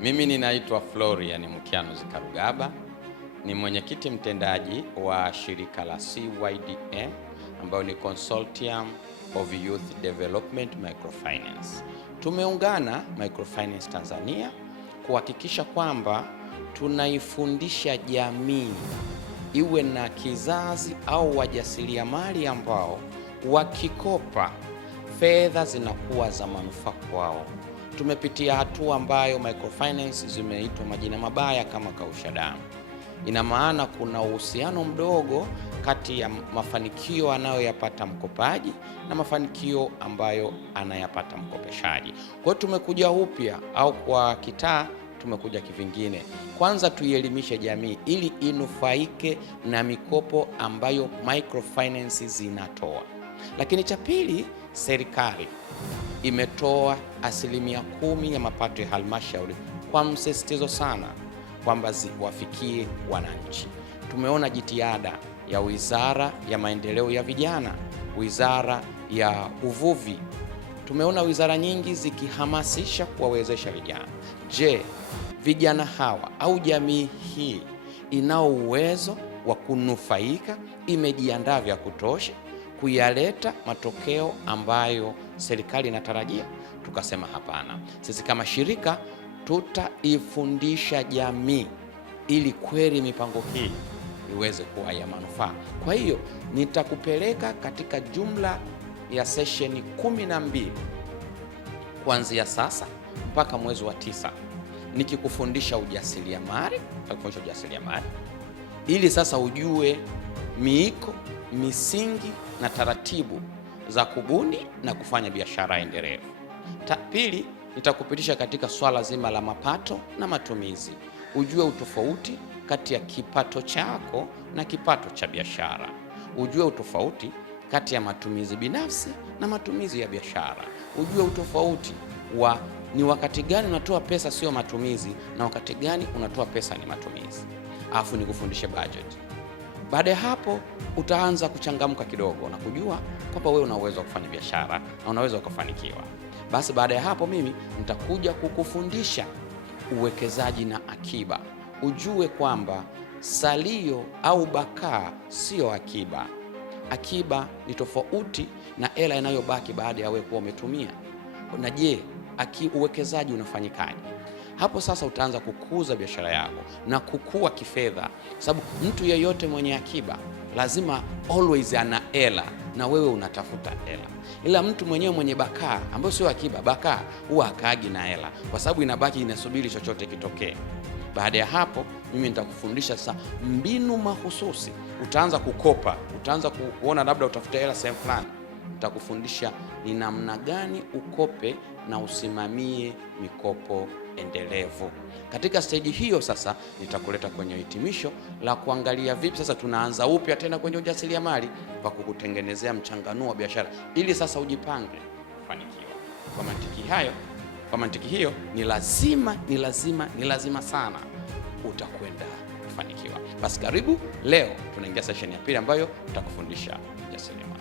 Mimi ninaitwa Florian Mukiano Zikarugaba, ni mwenyekiti mtendaji wa shirika la CYDM ambayo ni Consortium of Youth Development Microfinance. Tumeungana Microfinance Tanzania kuhakikisha kwamba tunaifundisha jamii iwe na kizazi au wajasiriamali ambao wakikopa fedha zinakuwa za manufaa kwao. Tumepitia hatua ambayo microfinance zimeitwa majina mabaya kama kausha damu. Ina maana kuna uhusiano mdogo kati ya mafanikio anayoyapata mkopaji na mafanikio ambayo anayapata mkopeshaji. Kwa hiyo tumekuja upya, au kwa kitaa tumekuja kivingine. Kwanza tuielimishe jamii ili inufaike na mikopo ambayo microfinance zinatoa. Lakini cha pili, serikali imetoa 10% ya mapato ya halmashauri kwa msisitizo sana kwamba wafikie wananchi. Tumeona jitihada ya Wizara ya Maendeleo ya Vijana, Wizara ya Uvuvi, tumeona wizara nyingi zikihamasisha kuwawezesha vijana. Je, vijana hawa au jamii hii inao uwezo wa kunufaika? Imejiandaa vya kutosha kuyaleta matokeo ambayo serikali inatarajia? Tukasema hapana, sisi kama shirika tutaifundisha jamii ili kweli mipango hii iweze kuwa ya manufaa. Kwa hiyo nitakupeleka katika jumla ya sesheni 12 kuanzia sasa mpaka mwezi wa 9, nikikufundisha ujasiriamali, ili sasa ujue miiko, misingi na taratibu za kubuni na kufanya biashara endelevu. Pili, nitakupitisha katika swala zima la mapato na matumizi, ujue utofauti kati ya kipato chako na kipato cha biashara, ujue utofauti kati ya matumizi binafsi na matumizi ya biashara, ujue utofauti wa ni wakati gani unatoa pesa sio matumizi na wakati gani unatoa pesa ni matumizi. Alafu nikufundishe budget. Baada ya hapo utaanza kuchangamka kidogo na kujua kwamba wewe una uwezo wa kufanya biashara na unaweza ukafanikiwa. Basi baada ya hapo mimi nitakuja kukufundisha uwekezaji na akiba. Ujue kwamba salio au bakaa sio akiba. Akiba ni tofauti na hela inayobaki baada ya wewe kuwa umetumia. Na je, uwekezaji unafanyikaje? Hapo sasa utaanza kukuza biashara yako na kukua kifedha, sababu mtu yeyote mwenye akiba lazima always ana hela na wewe unatafuta hela. Ila mtu mwenyewe mwenye bakaa ambayo sio akiba, bakaa huwa hakaagi na hela kwa sababu inabaki inasubiri chochote kitokee. Baada ya hapo mimi nitakufundisha sasa mbinu mahususi. Utaanza kukopa, utaanza kuona labda utafuta hela sehemu fulani. Nitakufundisha ni namna gani ukope na usimamie mikopo endelevu. Katika stage hiyo sasa nitakuleta kwenye hitimisho la kuangalia vipi sasa tunaanza upya tena kwenye ujasiriamali kwa kukutengenezea mchanganuo wa biashara ili sasa ujipange kufanikiwa. Kwa mantiki hiyo ni lazima sana utakwenda kufanikiwa. Basi karibu, leo tunaingia session ya pili ambayo tutakufundisha ujasiriamali.